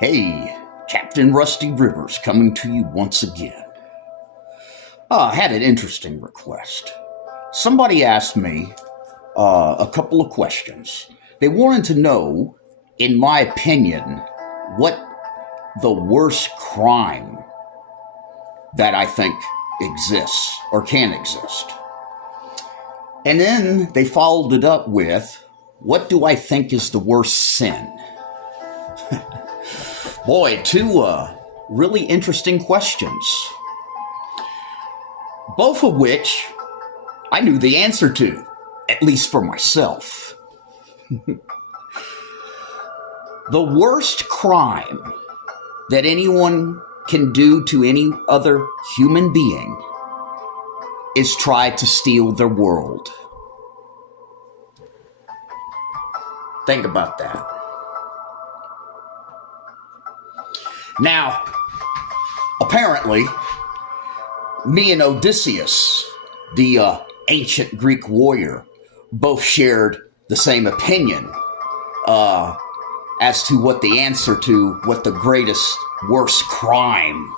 Hey, Captain Rusty Rivers coming to you once again. I had an interesting request. Somebody asked me a couple of questions. They wanted to know, in my opinion, what the worst crime that I think exists or can exist. And then they followed it up with, what do I think is the worst sin? Boy, two really interesting questions. Both of which I knew the answer to, at least for myself. The worst crime that anyone can do to any other human being is try to steal their world. Think about that. Now, apparently, me and Odysseus, the ancient Greek warrior, both shared the same opinion as to what the answer to what the greatest, worst crime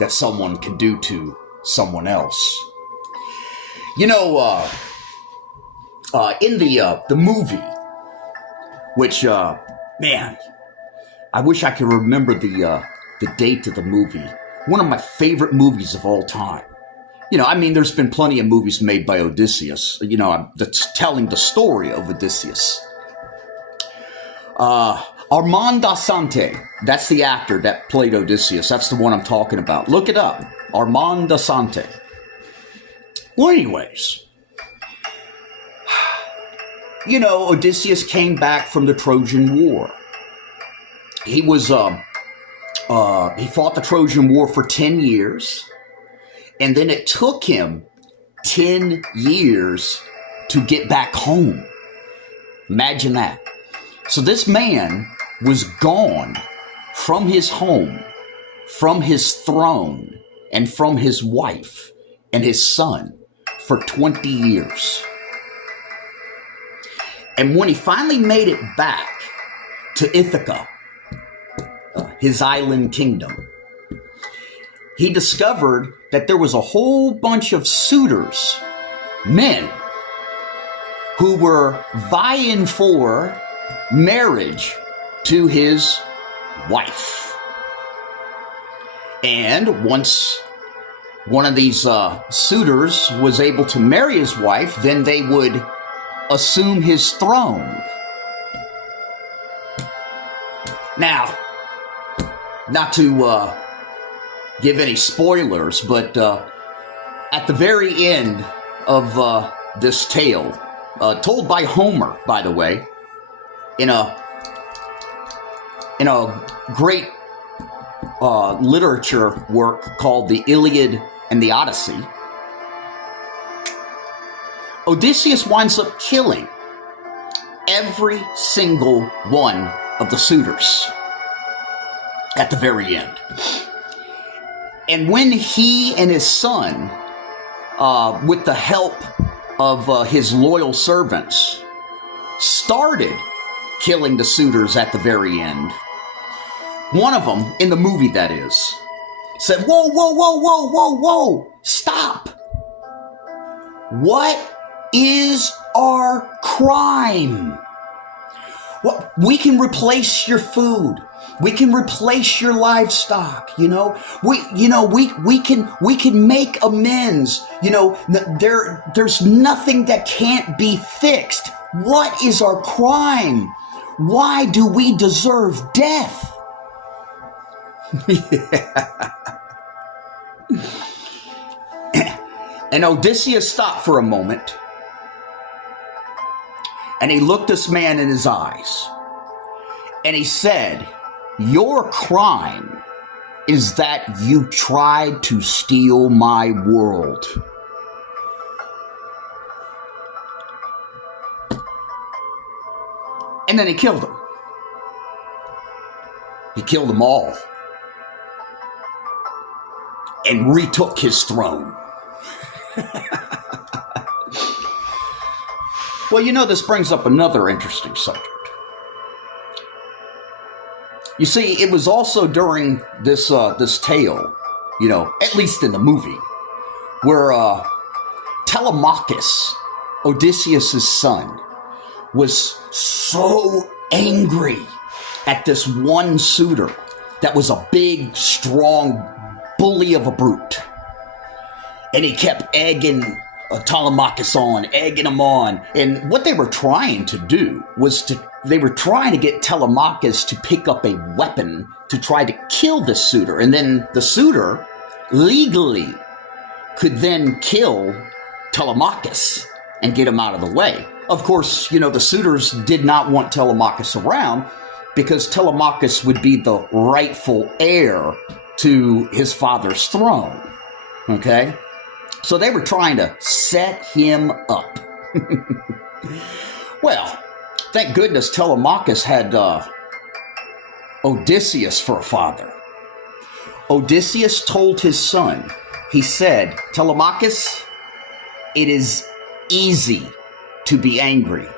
that someone can do to someone else. You know, in the movie, which, man, I wish I could remember the date of the movie. One of my favorite movies of all time. You know, I mean, there's been plenty of movies made by Odysseus, that's telling the story of Odysseus. Armand Assante, that's the actor that played Odysseus. That's the one I'm talking about. Look it up. Armand Assante. Well, anyways, you know, Odysseus came back from the Trojan War. He was, he fought the Trojan War for 10 years, and then it took him 10 years to get back home. Imagine that. So this man was gone from his home, from his throne, and from his wife and his son for 20 years. And when he finally made it back to Ithaca, his island kingdom, he discovered that there was a whole bunch of suitors, men, who were vying for marriage to his wife. And once one of these suitors was able to marry his wife, then they would assume his throne. Now, not to give any spoilers, but at the very end of this tale, told by Homer, by the way, in a great literature work called the Iliad and the Odyssey, Odysseus winds up killing every single one of the suitors at the very end. And when he and his son, with the help of his loyal servants, started killing the suitors at the very end, one of them, in the movie that is, said, whoa, whoa, whoa, whoa, whoa, whoa, stop. What is our crime? Well, we can replace your food. We can replace your livestock, you know. We can make amends. You know, there's nothing that can't be fixed. What is our crime? Why do we deserve death? And Odysseus stopped for a moment, and he looked this man in his eyes, and he said, your crime is that you tried to steal my world. And then he killed them. He killed them all and retook his throne. Well, you know, this brings up another interesting subject. You see, it was also during this tale, at least in the movie, where Telemachus, Odysseus' son, was so angry at this one suitor that was a big, strong bully of a brute. And he kept egging Telemachus on, egging him on. And what they were trying to do was they were trying to get Telemachus to pick up a weapon to try to kill this suitor. And then the suitor legally could then kill Telemachus and get him out of the way. Of course, the suitors did not want Telemachus around because Telemachus would be the rightful heir to his father's throne. Okay? So they were trying to set him up. Well, thank goodness Telemachus had Odysseus for a father. Odysseus told his son, he said, Telemachus, it is easy to be angry,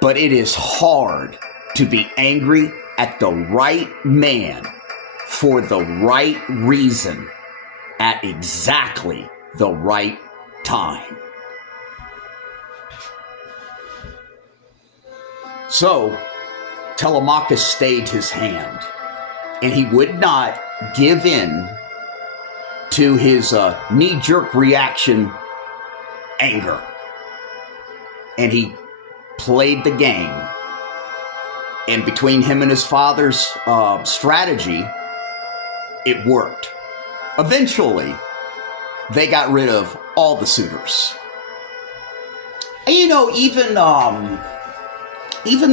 but it is hard to be angry at the right man for the right reason at exactly the right time. So Telemachus stayed his hand, and he would not give in to his knee-jerk reaction anger. And he played the game. And between him and his father's strategy, it worked. Eventually, they got rid of all the suitors. And even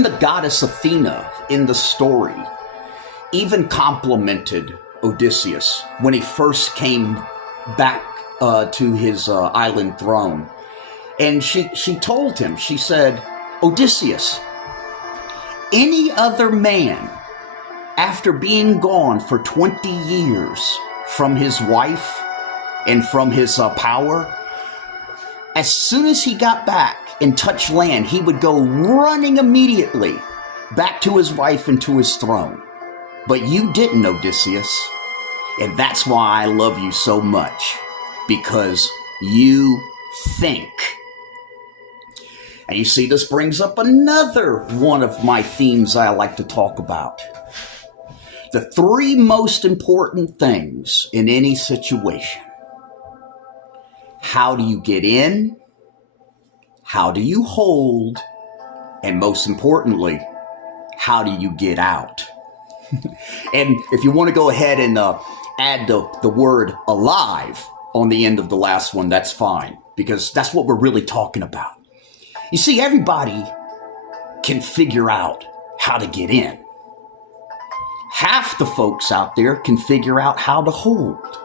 the goddess Athena in the story even complimented Odysseus when he first came back to his island throne. And she told him, she said, Odysseus, any other man, after being gone for 20 years from his wife and from his power, as soon as he got back and touched land, he would go running immediately back to his wife and to his throne. But you didn't, Odysseus. And that's why I love you so much, because you think. And you see, this brings up another one of my themes I like to talk about. The three most important things in any situation. How do you get in? How do you hold? And most importantly, how do you get out? And if you want to go ahead and add the word alive on the end of the last one, that's fine, because that's what we're really talking about. You see, everybody can figure out how to get in. Half the folks out there can figure out how to hold.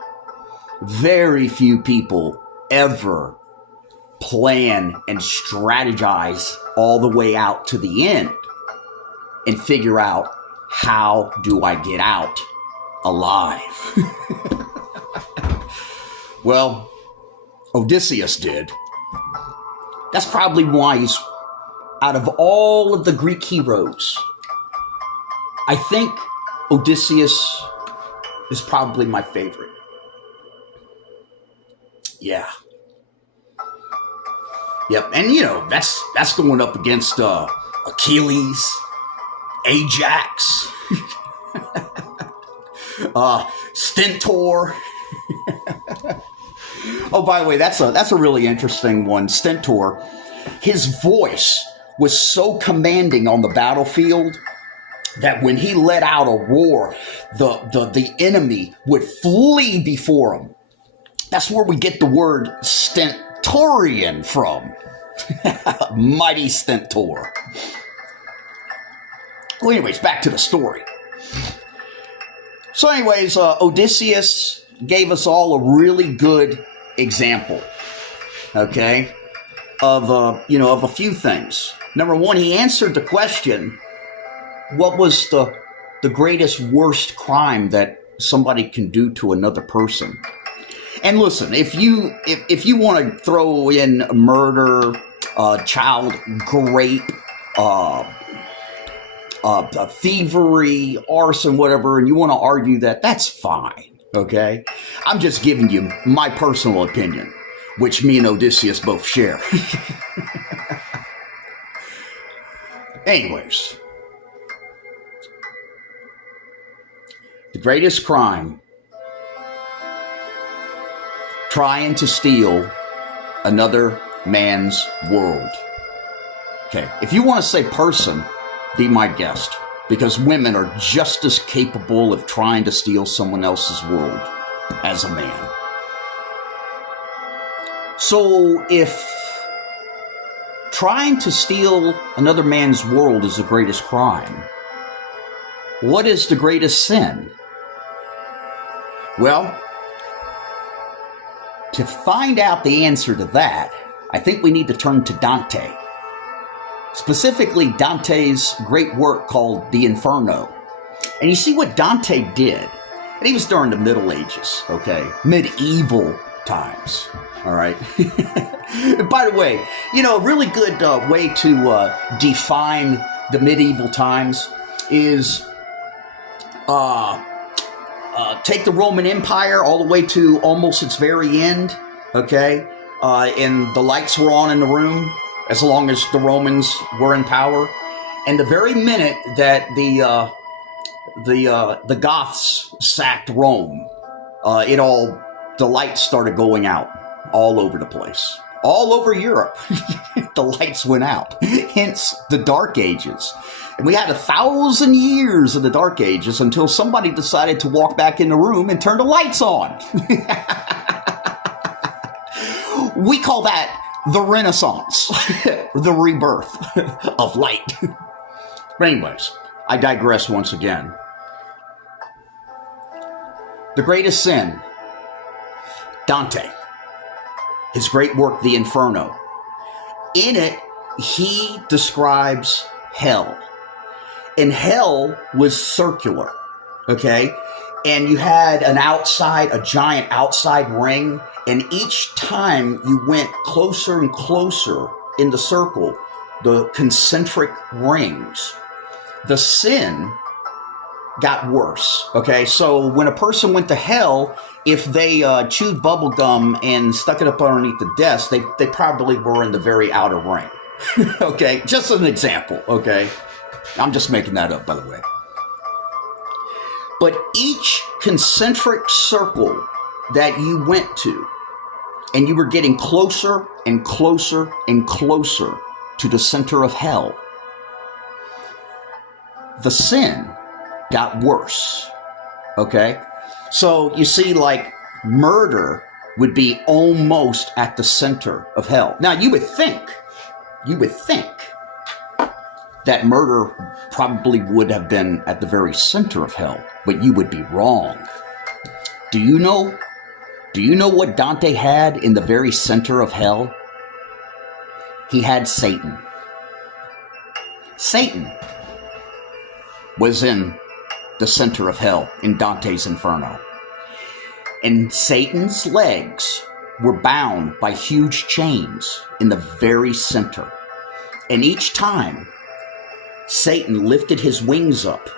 Very few people ever plan and strategize all the way out to the end and figure out, how do I get out alive? Well, Odysseus did. That's probably why he's, out of all of the Greek heroes, I think Odysseus is probably my favorite. Yeah. Yep, and that's going up against Achilles, Ajax, Stentor. Oh, by the way, that's a really interesting one. Stentor, his voice was so commanding on the battlefield that when he let out a roar, the enemy would flee before him. That's where we get the word Stentorian from. Mighty Stentor. Well, anyways, back to the story. So anyways, Odysseus gave us all a really good example, okay, of a few things. Number one, he answered the question, what was the greatest, worst crime that somebody can do to another person? And listen, if you want to throw in murder, child rape, thievery, arson, whatever, and you want to argue that, that's fine, okay? I'm just giving you my personal opinion, which me and Odysseus both share. Anyways, the greatest crime, trying to steal another man's world. Okay, if you want to say person, be my guest, because women are just as capable of trying to steal someone else's world as a man. So if trying to steal another man's world is the greatest crime, what is the greatest sin? Well, to find out the answer to that, I think we need to turn to Dante. Specifically, Dante's great work called The Inferno. And you see what Dante did, and he was during the Middle Ages, okay? Medieval times, all right? By the way, you know, a really good way to define the medieval times is take the Roman Empire all the way to almost its very end, okay? And the lights were on in the room as long as the Romans were in power. And the very minute that the Goths sacked Rome, the lights started going out all over the place. All over Europe, the lights went out. Hence the Dark Ages. And we had 1,000 years of the Dark Ages until somebody decided to walk back in the room and turn the lights on. We call that the Renaissance, the rebirth of light. But anyways, I digress once again. The greatest sin, Dante. His great work, The Inferno. In it, he describes hell. And hell was circular, okay? And you had a giant outside ring, and each time you went closer and closer in the circle, the concentric rings, the sin got worse, okay? So when a person went to hell, if they chewed bubble gum and stuck it up underneath the desk, they probably were in the very outer ring. Okay, just an example, okay? I'm just making that up, by the way. But each concentric circle that you went to, and you were getting closer and closer and closer to the center of hell, the sin got worse, okay? So you see, like, murder would be almost at the center of hell. Now, you would think that murder probably would have been at the very center of hell, but you would be wrong. Do you know what Dante had in the very center of hell? He had Satan. Satan was in the center of hell in Dante's Inferno. And Satan's legs were bound by huge chains in the very center. And each time Satan lifted his wings up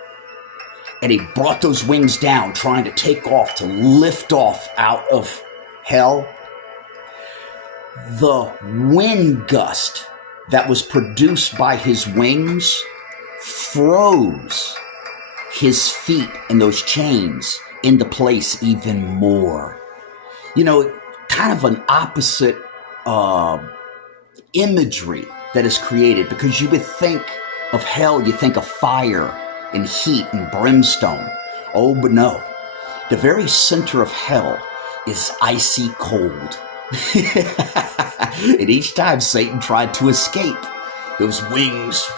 and he brought those wings down, trying to take off, to lift off out of hell, the wind gust that was produced by his wings froze his feet and those chains into place even more. You know, kind of an opposite imagery that is created, because you would think of hell, you think of fire and heat and brimstone. Oh, but no. The very center of hell is icy cold. And each time Satan tried to escape, those wings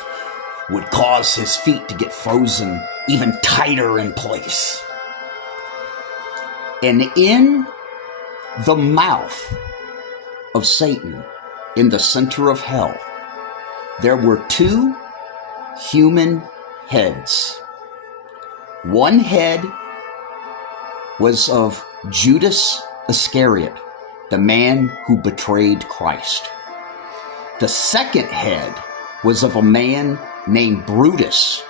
would cause his feet to get frozen even tighter in place. And in the mouth of Satan, in the center of hell, there were two human heads. One head was of Judas Iscariot, the man who betrayed Christ. The second head was of a man named Brutus,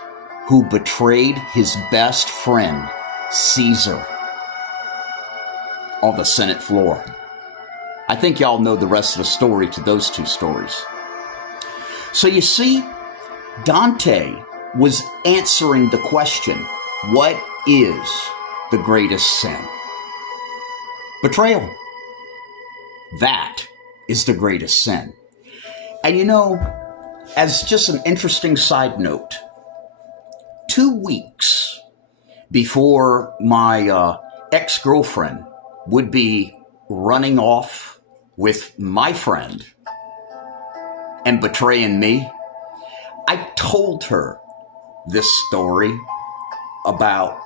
who betrayed his best friend, Caesar, on the Senate floor. I think y'all know the rest of the story to those two stories. So you see, Dante was answering the question, what is the greatest sin? Betrayal. That is the greatest sin. And you know, as just an interesting side note, 2 weeks before my ex-girlfriend would be running off with my friend and betraying me, I told her this story about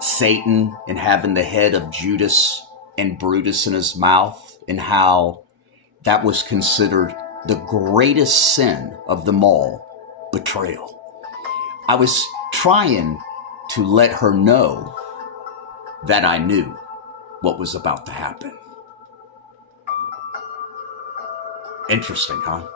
Satan and having the head of Judas and Brutus in his mouth, and how that was considered the greatest sin of them all, betrayal. I was trying to let her know that I knew what was about to happen. Interesting, huh?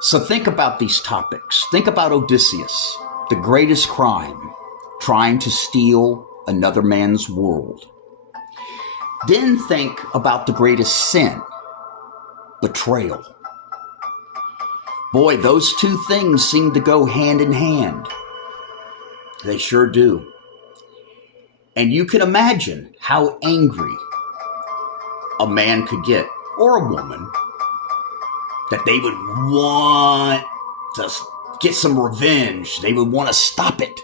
So think about these topics. Think about Odysseus, the greatest crime, trying to steal another man's world. Then think about the greatest sin, betrayal. Boy, those two things seem to go hand in hand. They sure do. And you can imagine how angry a man could get, or a woman, that they would want to get some revenge. They would want to stop it.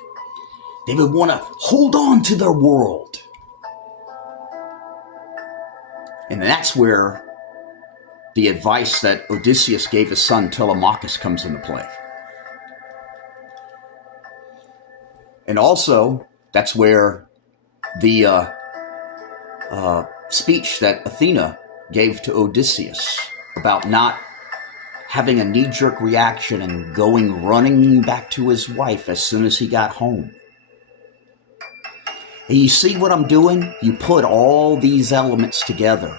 They would want to hold on to their world. And that's where the advice that Odysseus gave his son Telemachus comes into play. And also, that's where the speech that Athena gave to Odysseus about not having a knee-jerk reaction and going running back to his wife as soon as he got home. And you see what I'm doing? You put all these elements together.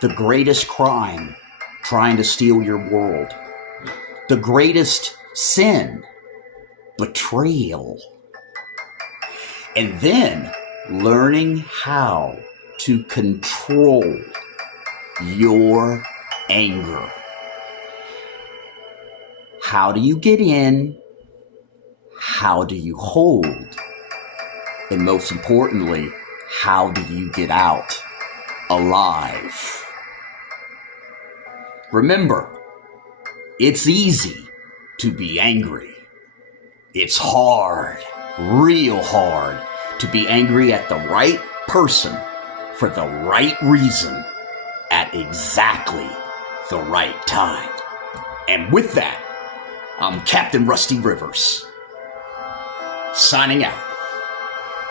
The greatest crime, trying to steal your world. The greatest sin, betrayal. And then learning how to control your anger. How do you get in? How do you hold? And most importantly, how do you get out alive? Remember, it's easy to be angry. It's hard, real hard, to be angry at the right person for the right reason at exactly the right time. And with that, I'm Captain Rusty Rivers, signing out.